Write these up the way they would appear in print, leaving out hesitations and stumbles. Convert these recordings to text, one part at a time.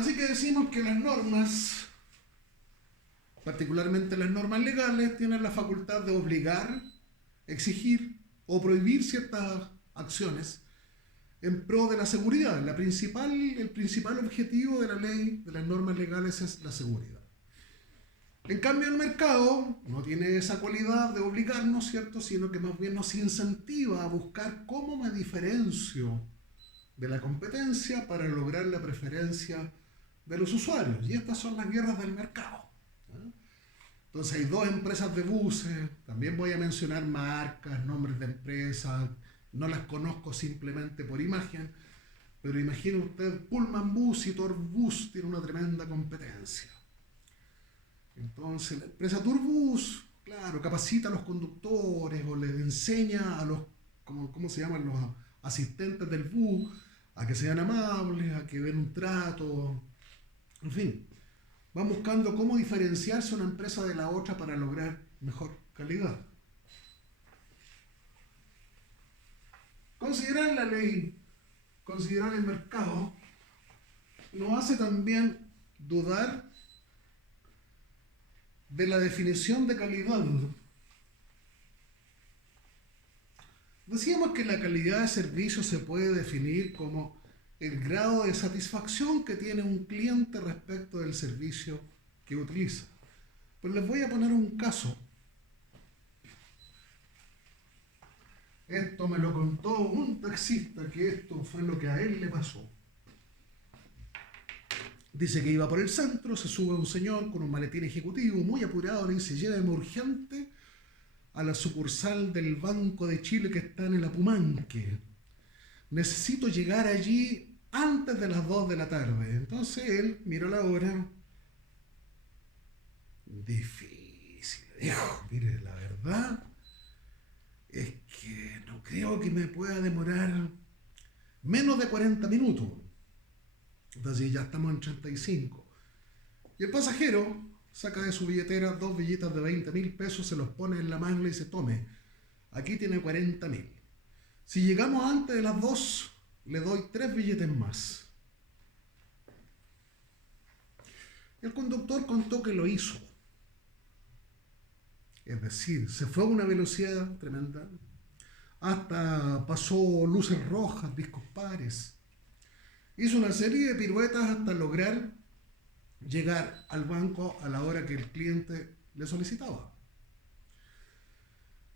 Así que decimos que las normas, particularmente las normas legales, tienen la facultad de obligar, exigir o prohibir ciertas acciones en pro de la seguridad. El principal objetivo de la ley, de las normas legales, es la seguridad. En cambio, el mercado no tiene esa cualidad de obligarnos, ¿cierto? Sino que más bien nos incentiva a buscar cómo me diferencio de la competencia para lograr la preferencia de los usuarios. Y estas son las guerras del mercado. ¿Eh? Entonces hay dos empresas de buses, también voy a mencionar marcas, nombres de empresas, no las conozco simplemente por imagen, pero imagine usted, Pullman Bus y Tourbus tienen una tremenda competencia. Entonces la empresa Tourbus, claro, capacita a los conductores o les enseña a los, ¿cómo se llaman? Los asistentes del bus, a que sean amables, a que den un trato, en fin. Van buscando cómo diferenciarse una empresa de la otra para lograr mejor calidad. Considerar la ley, considerar el mercado, nos hace también dudar de la definición de calidad. Decíamos que la calidad de servicio se puede definir como el grado de satisfacción que tiene un cliente respecto del servicio que utiliza. Pues les voy a poner un caso. Esto me lo contó un taxista, que esto fue lo que a él le pasó. Dice que iba por el centro, se sube un señor con un maletín ejecutivo muy apurado, le dice: lléveme urgente a la sucursal del Banco de Chile que está en el Apumanque. Necesito llegar allí antes de las 2 de la tarde. Entonces él miró la hora. Difícil. Dijo: mire, la verdad es que no creo que me pueda demorar menos de 40 minutos. Entonces ya estamos en 35. Y el pasajero saca de su billetera 2 billetes de 20.000 pesos, se los pone en la mano y le dice: tome, aquí tiene 40.000. Si llegamos antes de las 2, le doy 3 billetes más. El conductor contó que lo hizo. Es decir, se fue a una velocidad tremenda, hasta pasó luces rojas, discos pares. Hizo una serie de piruetas hasta lograr llegar al banco a la hora que el cliente le solicitaba.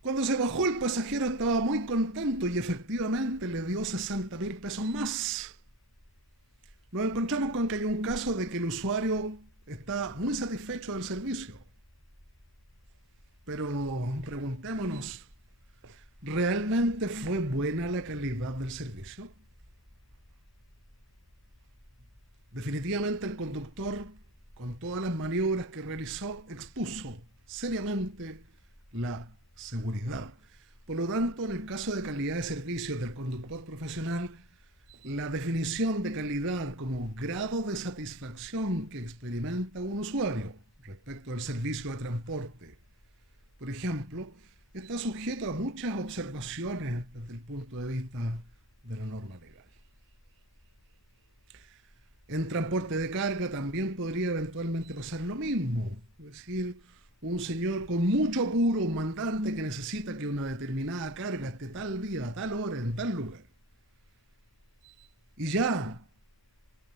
Cuando se bajó, el pasajero estaba muy contento y efectivamente le dio 60.000 pesos más. Nos encontramos con que hay un caso de que el usuario está muy satisfecho del servicio. Pero preguntémonos, ¿realmente fue buena la calidad del servicio? Definitivamente el conductor, con todas las maniobras que realizó, expuso seriamente la seguridad. Por lo tanto, en el caso de calidad de servicios del conductor profesional, la definición de calidad como grado de satisfacción que experimenta un usuario respecto al servicio de transporte, por ejemplo, está sujeto a muchas observaciones desde el punto de vista de la norma legal. En transporte de carga también podría eventualmente pasar lo mismo. Es decir, un señor con mucho apuro, un mandante que necesita que una determinada carga esté tal día, a tal hora, en tal lugar. Y ya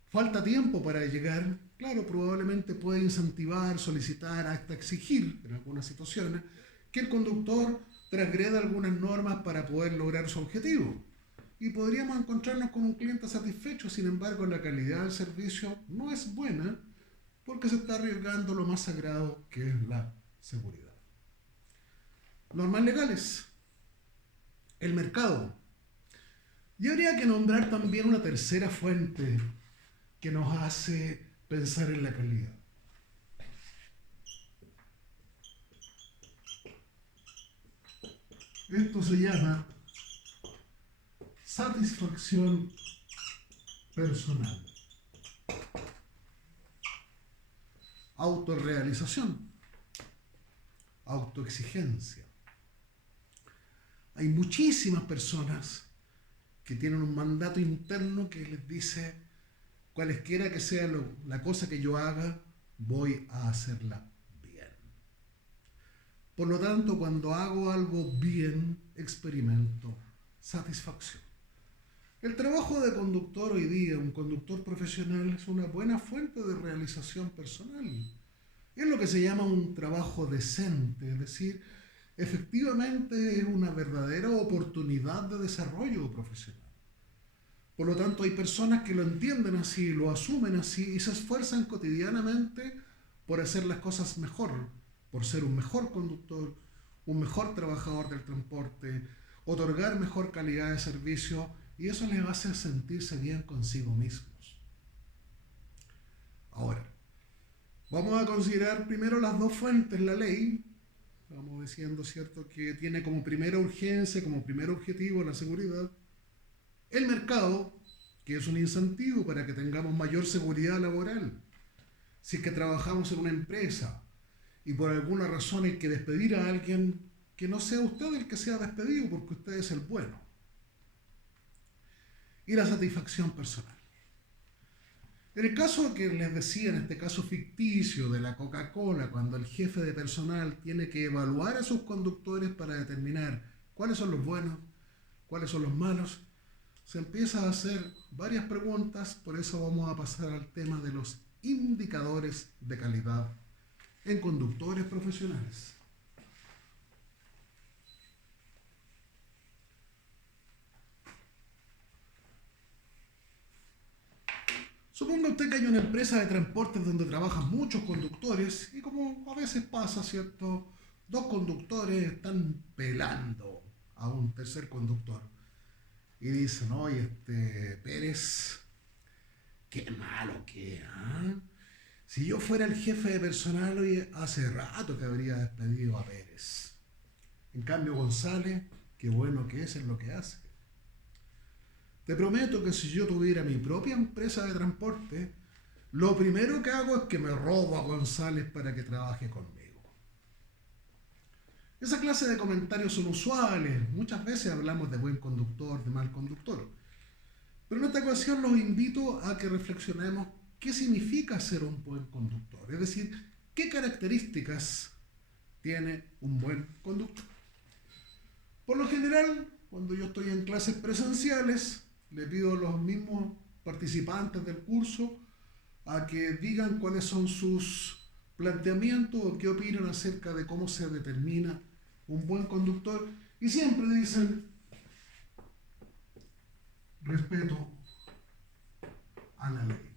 falta tiempo para llegar. Claro, probablemente puede incentivar, solicitar, hasta exigir, en algunas situaciones, que el conductor transgreda algunas normas para poder lograr su objetivo. Y podríamos encontrarnos con un cliente satisfecho. Sin embargo, la calidad del servicio no es buena porque se está arriesgando lo más sagrado, que es la seguridad. Normas legales. El mercado. Y habría que nombrar también una tercera fuente que nos hace pensar en la calidad. Esto se llama satisfacción personal. Autorrealización. Autoexigencia. Hay muchísimas personas que tienen un mandato interno que les dice: cualesquiera que sea la cosa que yo haga, voy a hacerla bien. Por lo tanto, cuando hago algo bien, experimento satisfacción. El trabajo de conductor hoy día, un conductor profesional, es una buena fuente de realización personal. Es lo que se llama un trabajo decente, es decir, efectivamente es una verdadera oportunidad de desarrollo profesional. Por lo tanto, hay personas que lo entienden así, lo asumen así y se esfuerzan cotidianamente por hacer las cosas mejor, por ser un mejor conductor, un mejor trabajador del transporte, otorgar mejor calidad de servicio, y eso les hace sentirse bien consigo mismos. Ahora, vamos a considerar primero las dos fuentes, la ley. Estamos diciendo, ¿cierto?, que tiene como primera urgencia, como primer objetivo la seguridad. El mercado, que es un incentivo para que tengamos mayor seguridad laboral. Si es que trabajamos en una empresa y por alguna razón hay que despedir a alguien, que no sea usted el que sea despedido, porque usted es el bueno. Y la satisfacción personal. En el caso que les decía, en este caso ficticio de la Coca-Cola, cuando el jefe de personal tiene que evaluar a sus conductores para determinar cuáles son los buenos, cuáles son los malos, se empieza a hacer varias preguntas. Por eso vamos a pasar al tema de los indicadores de calidad en conductores profesionales. Suponga usted que hay una empresa de transportes donde trabajan muchos conductores y, como a veces pasa, ¿cierto?, dos conductores están pelando a un tercer conductor y dicen: oye, Pérez, qué malo que, ¿ah? Si yo fuera el jefe de personal, hoy hace rato que habría despedido a Pérez. En cambio, González, qué bueno que es en lo que hace. Te prometo que si yo tuviera mi propia empresa de transporte, lo primero que hago es que me robo a González para que trabaje conmigo. Esa clase de comentarios son usuales. Muchas veces hablamos de buen conductor, de mal conductor. Pero en esta ocasión los invito a que reflexionemos qué significa ser un buen conductor. Es decir, qué características tiene un buen conductor. Por lo general, cuando yo estoy en clases presenciales, le pido a los mismos participantes del curso a que digan cuáles son sus planteamientos o qué opinan acerca de cómo se determina un buen conductor, y siempre dicen: respeto a la ley.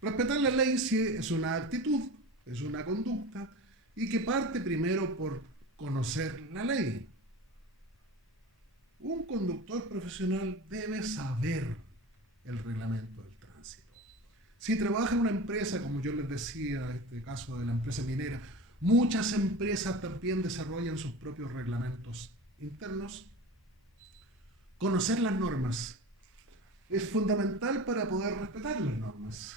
Respetar la ley sí es una actitud, es una conducta, y que parte primero por conocer la ley. Un conductor profesional debe saber el reglamento del tránsito. Si trabaja en una empresa, como yo les decía, este caso de la empresa minera, muchas empresas también desarrollan sus propios reglamentos internos. Conocer las normas es fundamental para poder respetar las normas.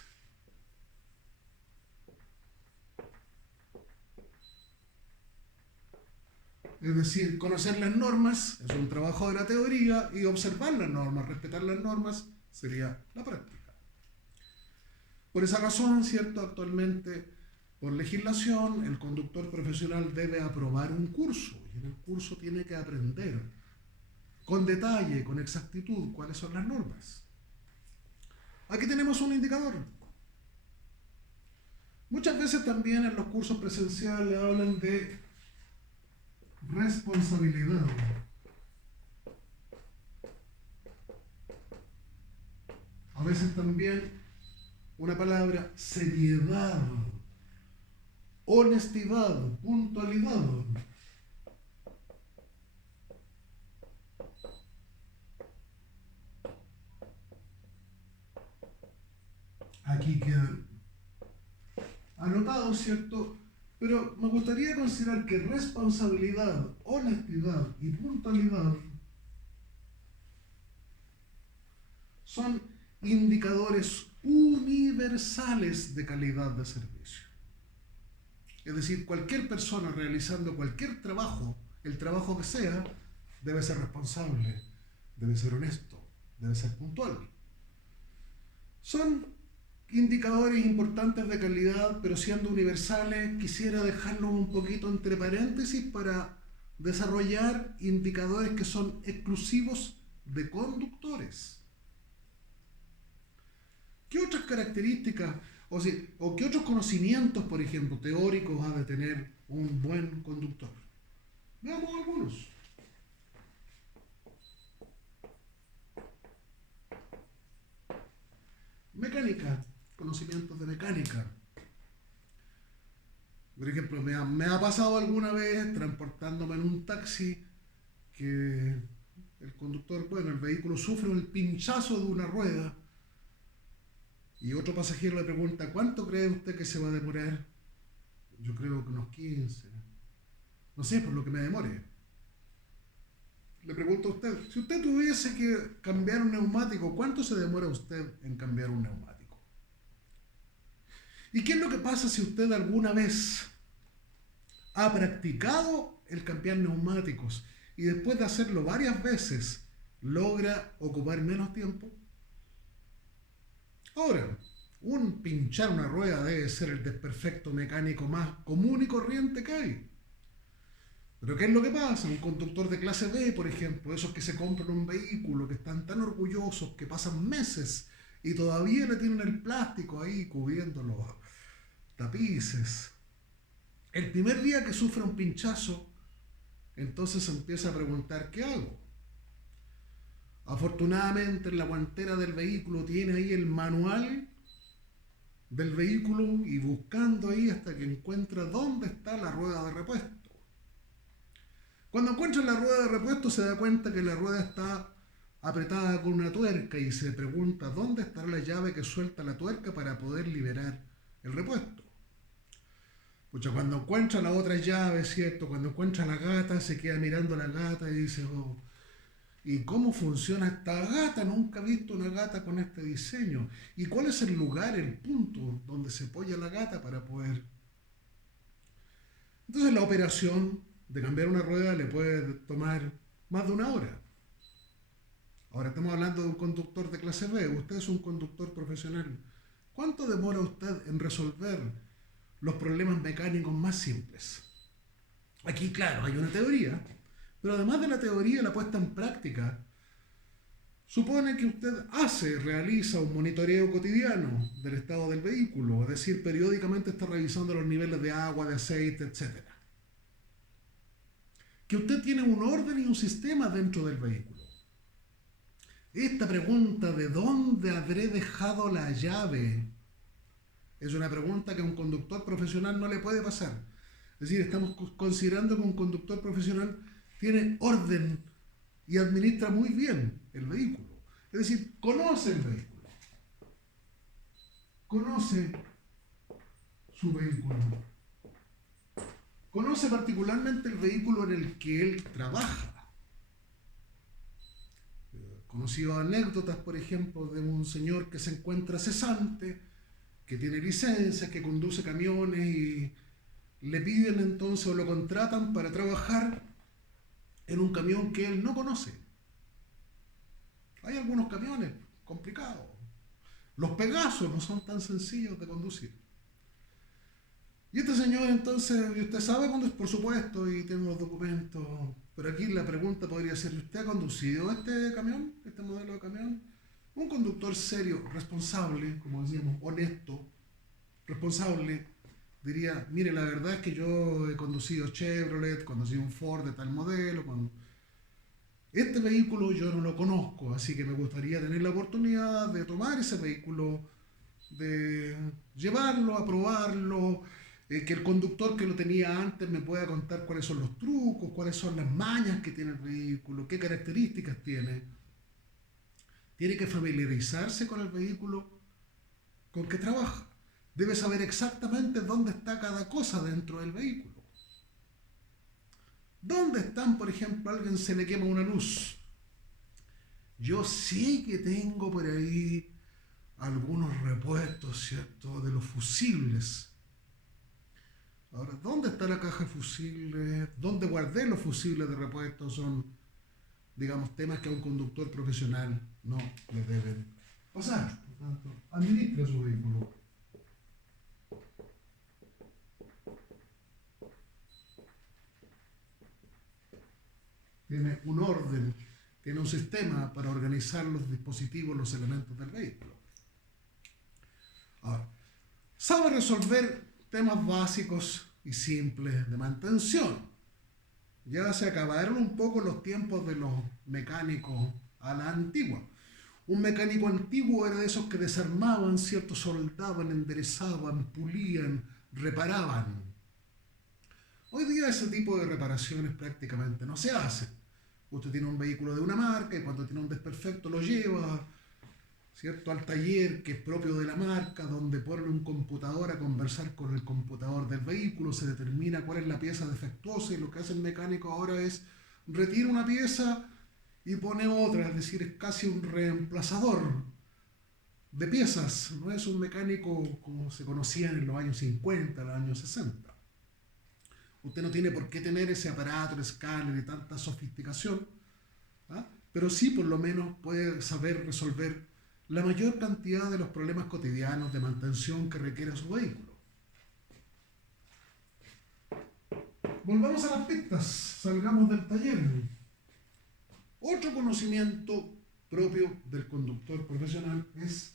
Es decir, conocer las normas es un trabajo de la teoría y observar las normas, respetar las normas, sería la práctica. Por esa razón, ¿cierto?, actualmente, por legislación, el conductor profesional debe aprobar un curso, y en el curso tiene que aprender con detalle, con exactitud, cuáles son las normas. Aquí tenemos un indicador. Muchas veces también en los cursos presenciales hablan de responsabilidad. A veces también una palabra: seriedad, honestidad, puntualidad. Aquí quedan anotados, ¿cierto? Pero me gustaría considerar que responsabilidad, honestidad y puntualidad son indicadores universales de calidad de servicio. Es decir, cualquier persona realizando cualquier trabajo, el trabajo que sea, debe ser responsable, debe ser honesto, debe ser puntual. Son indicadores importantes de calidad, pero siendo universales, quisiera dejarlos un poquito entre paréntesis para desarrollar indicadores que son exclusivos de conductores. ¿Qué otras características o qué otros conocimientos, por ejemplo, teóricos ha de tener un buen conductor? Veamos algunos. Mecánica, conocimientos de mecánica. Por ejemplo, me ha pasado alguna vez transportándome en un taxi que el conductor, bueno, el vehículo sufre el pinchazo de una rueda y otro pasajero le pregunta, ¿cuánto cree usted que se va a demorar? Yo creo que unos 15. No sé, por lo que me demore. Le pregunto a usted, si usted tuviese que cambiar un neumático, ¿cuánto se demora usted en cambiar un neumático? ¿Y qué es lo que pasa si usted alguna vez ha practicado el cambiar neumáticos y después de hacerlo varias veces logra ocupar menos tiempo? Ahora, pinchar una rueda debe ser el desperfecto mecánico más común y corriente que hay. Pero ¿qué es lo que pasa? Un conductor de clase B, por ejemplo, esos que se compran un vehículo, que están tan orgullosos, que pasan meses y todavía le tienen el plástico ahí cubriendo los tapices. El primer día que sufre un pinchazo, entonces se empieza a preguntar, ¿qué hago? Afortunadamente en la guantera del vehículo tiene ahí el manual del vehículo y buscando ahí hasta que encuentra dónde está la rueda de repuesto. Cuando encuentra la rueda de repuesto se da cuenta que la rueda está apretada con una tuerca y se pregunta dónde estará la llave que suelta la tuerca para poder liberar el repuesto. Pucha, cuando encuentra la otra llave, ¿cierto? Cuando encuentra la gata, se queda mirando a la gata y dice, oh, ¿y cómo funciona esta gata? Nunca he visto una gata con este diseño. ¿Y cuál es el lugar, el punto donde se apoya la gata para poder? Entonces la operación de cambiar una rueda le puede tomar más de una hora. Ahora estamos hablando de un conductor de clase B, usted es un conductor profesional. ¿Cuánto demora usted en resolver los problemas mecánicos más simples? Aquí, claro, hay una teoría, pero además de la teoría, la puesta en práctica supone que usted realiza un monitoreo cotidiano del estado del vehículo, es decir, periódicamente está revisando los niveles de agua, de aceite, etc. Que usted tiene un orden y un sistema dentro del vehículo. Esta pregunta de dónde habré dejado la llave es una pregunta que a un conductor profesional no le puede pasar. Es decir, estamos considerando que un conductor profesional tiene orden y administra muy bien el vehículo. Es decir, conoce el vehículo. Conoce su vehículo. Conoce particularmente el vehículo en el que él trabaja. Conocido anécdotas, por ejemplo, de un señor que se encuentra cesante, que tiene licencia, que conduce camiones y le piden entonces o lo contratan para trabajar en un camión que él no conoce. Hay algunos camiones complicados. Los Pegasos no son tan sencillos de conducir. Y este señor entonces, y usted sabe cuándo es, por supuesto, y tiene los documentos, pero aquí la pregunta podría ser, ¿usted ha conducido este camión, este modelo de camión? Un conductor serio, responsable, como decíamos, honesto, responsable, diría, mire, la verdad es que yo he conducido Chevrolet, conducí un Ford de tal modelo, este vehículo yo no lo conozco, así que me gustaría tener la oportunidad de tomar ese vehículo, de llevarlo, a probarlo, que el conductor que lo tenía antes me pueda contar cuáles son los trucos, cuáles son las mañas que tiene el vehículo, qué características tiene. Tiene que familiarizarse con el vehículo con que trabaja. Debe saber exactamente dónde está cada cosa dentro del vehículo. ¿Dónde están, por ejemplo, a alguien se le quema una luz? Yo sí que tengo por ahí algunos repuestos, ¿cierto?, de los fusibles. Ahora, ¿dónde está la caja de fusibles? ¿Dónde guardé los fusibles de repuesto? Son, digamos, temas que a un conductor profesional no le deben pasar. Por tanto, administre su vehículo. Tiene un orden, tiene un sistema para organizar los dispositivos, los elementos del vehículo. Ahora, sabe resolver temas básicos y simples de mantención. Ya se acabaron un poco los tiempos de los mecánicos a la antigua. Un mecánico antiguo era de esos que desarmaban, ¿cierto? Soldaban, enderezaban, pulían, reparaban. Hoy día ese tipo de reparaciones prácticamente no se hacen. Usted tiene un vehículo de una marca y cuando tiene un desperfecto lo lleva, ¿cierto?, al taller que es propio de la marca, donde pone un computador a conversar con el computador del vehículo, se determina cuál es la pieza defectuosa y lo que hace el mecánico ahora es retira una pieza y pone otra, es decir, es casi un reemplazador de piezas, no es un mecánico como se conocían en los años 50, los años 60. Usted no tiene por qué tener ese aparato, el escáner y tanta sofisticación, ¿ah? Pero sí por lo menos puede saber resolver la mayor cantidad de los problemas cotidianos de mantención que requiere su vehículo. Volvamos a las pistas, salgamos del taller. Otro conocimiento propio del conductor profesional es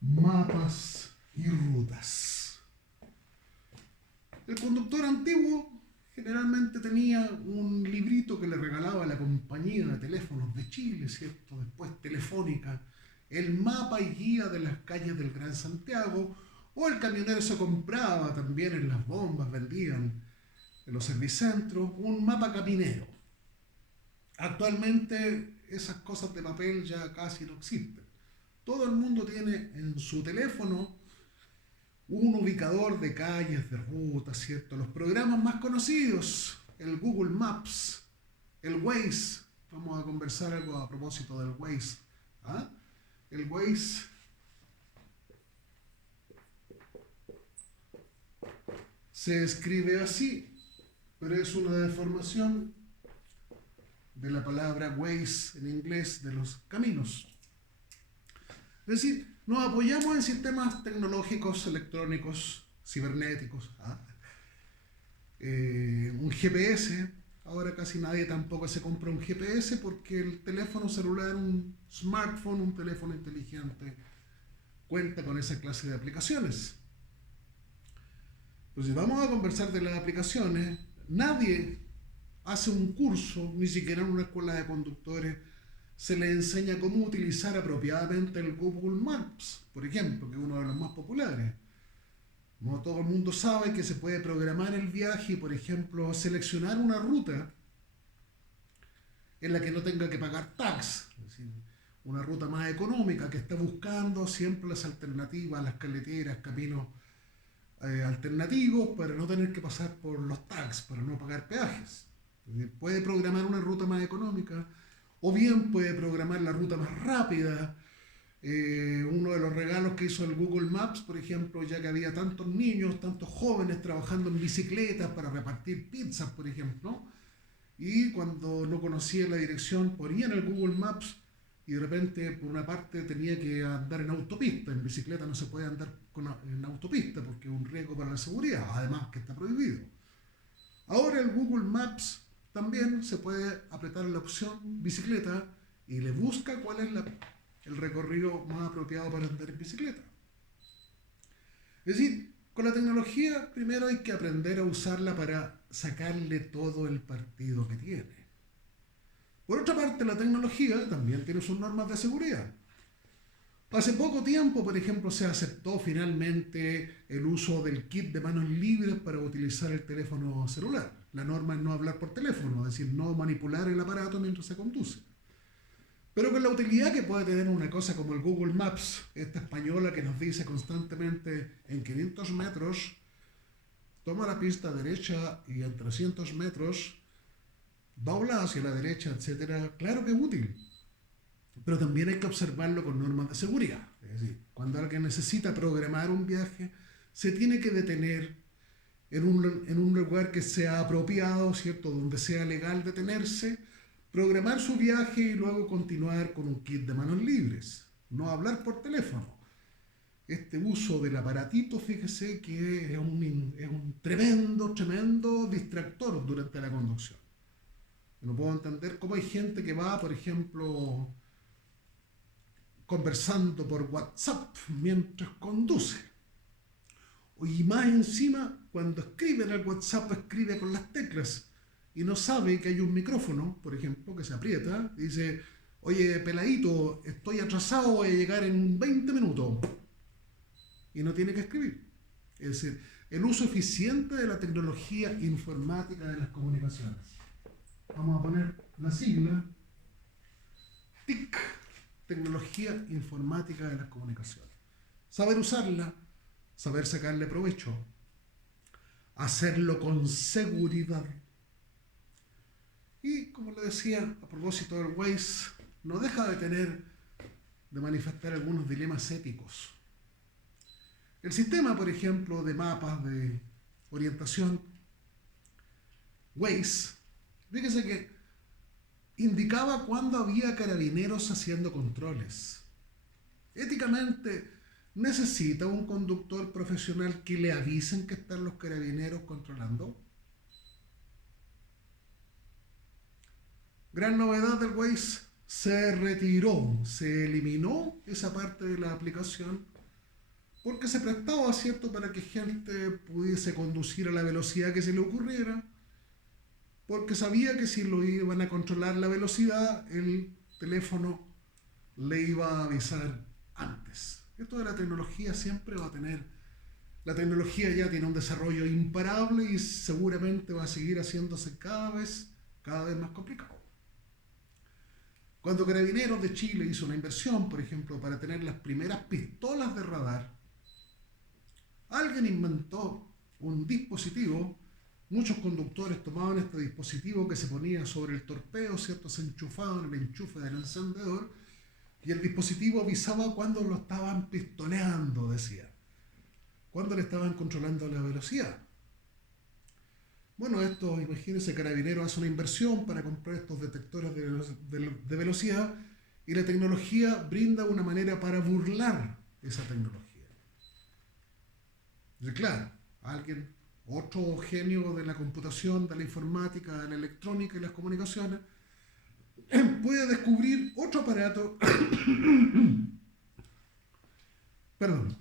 mapas y rutas. El conductor antiguo generalmente tenía un librito que le regalaba la compañía de teléfonos de Chile, ¿cierto? Después Telefónica, el mapa y guía de las calles del Gran Santiago, o el camionero se compraba también en las bombas, vendían en los servicentros, un mapa caminero. Actualmente esas cosas de papel ya casi no existen. Todo el mundo tiene en su teléfono un ubicador de calles, de rutas, ¿cierto? Los programas más conocidos, el Google Maps, el Waze. Vamos a conversar algo a propósito del Waze. ¿Ah? El Waze se escribe así, pero es una deformación de la palabra Waze en inglés, de los caminos. Es decir, nos apoyamos en sistemas tecnológicos, electrónicos, cibernéticos. Un GPS, ahora casi nadie tampoco se compra un GPS porque el teléfono celular, un smartphone, un teléfono inteligente, cuenta con esa clase de aplicaciones. Pues si vamos a conversar de las aplicaciones, nadie hace un curso, ni siquiera en una escuela de conductores, se le enseña cómo utilizar apropiadamente el Google Maps, por ejemplo, que es uno de los más populares. No todo el mundo sabe que se puede programar el viaje y, por ejemplo, seleccionar una ruta en la que no tenga que pagar tax, es decir, una ruta más económica que está buscando siempre las alternativas, las carreteras, caminos alternativos para no tener que pasar por los tax, para no pagar peajes. Es decir, puede programar una ruta más económica o bien puede programar la ruta más rápida. Uno de los regalos que hizo el Google Maps, por ejemplo, ya que había tantos niños, tantos jóvenes trabajando en bicicletas para repartir pizzas, por ejemplo, y cuando no conocía la dirección ponía en el Google Maps y de repente por una parte tenía que andar en autopista. En bicicleta no se puede andar en autopista porque es un riesgo para la seguridad, además que está prohibido. Ahora el Google Maps también se puede apretar la opción bicicleta y le busca cuál es el recorrido más apropiado para andar en bicicleta. Es decir, con la tecnología primero hay que aprender a usarla para sacarle todo el partido que tiene. Por otra parte, la tecnología también tiene sus normas de seguridad. Hace poco tiempo, por ejemplo, se aceptó finalmente el uso del kit de manos libres para utilizar el teléfono celular. La norma es no hablar por teléfono, es decir, no manipular el aparato mientras se conduce. Pero con la utilidad que puede tener una cosa como el Google Maps, esta española que nos dice constantemente en 500 metros, toma la pista derecha y en 300 metros, dobla hacia la derecha, etc. Claro que es útil, pero también hay que observarlo con normas de seguridad. Es decir, cuando alguien necesita programar un viaje, se tiene que detener en un lugar que sea apropiado, ¿cierto? Donde sea legal detenerse, programar su viaje y luego continuar con un kit de manos libres. No hablar por teléfono. Este uso del aparatito, fíjese que es un tremendo, tremendo distractor durante la conducción. No puedo entender cómo hay gente que va, por ejemplo, conversando por WhatsApp mientras conduce. Y más encima, cuando escribe en el WhatsApp, escribe con las teclas y no sabe que hay un micrófono, por ejemplo, que se aprieta y dice, oye, peladito, estoy atrasado, voy a llegar en 20 minutos. Y no tiene que escribir. Es decir, el uso eficiente de la tecnología informática de las comunicaciones. Vamos a poner la sigla TIC, tecnología informática de las comunicaciones. Saber usarla, saber sacarle provecho, hacerlo con seguridad. Y como le decía, a propósito del Waze, no deja de manifestar algunos dilemas éticos. El sistema, por ejemplo, de mapas de orientación, Waze, fíjese que indicaba cuándo había carabineros haciendo controles. Éticamente, ¿necesita un conductor profesional que le avisen que están los carabineros controlando? Gran novedad del Waze, se retiró, se eliminó esa parte de la aplicación porque se prestaba, ¿cierto?, para que gente pudiese conducir a la velocidad que se le ocurriera, porque sabía que si lo iban a controlar la velocidad, el teléfono le iba a avisar antes. Esto de la tecnología siempre va a tener, la tecnología ya tiene un desarrollo imparable y seguramente va a seguir haciéndose cada vez más complicado. Cuando Carabineros de Chile hizo una inversión, por ejemplo, para tener las primeras pistolas de radar, alguien inventó un dispositivo. Muchos conductores tomaban este dispositivo que se ponía sobre el torpeo, ¿cierto? Se enchufaba en el enchufe del encendedor y el dispositivo avisaba cuando lo estaban pistoleando, decía, cuando le estaban controlando la velocidad. Bueno, esto, imagínense, Carabineros hace una inversión para comprar estos detectores de velocidad y la tecnología brinda una manera para burlar esa tecnología. Y claro, alguien, otro genio de la computación, de la informática, de la electrónica y las comunicaciones, puede descubrir otro aparato, perdón,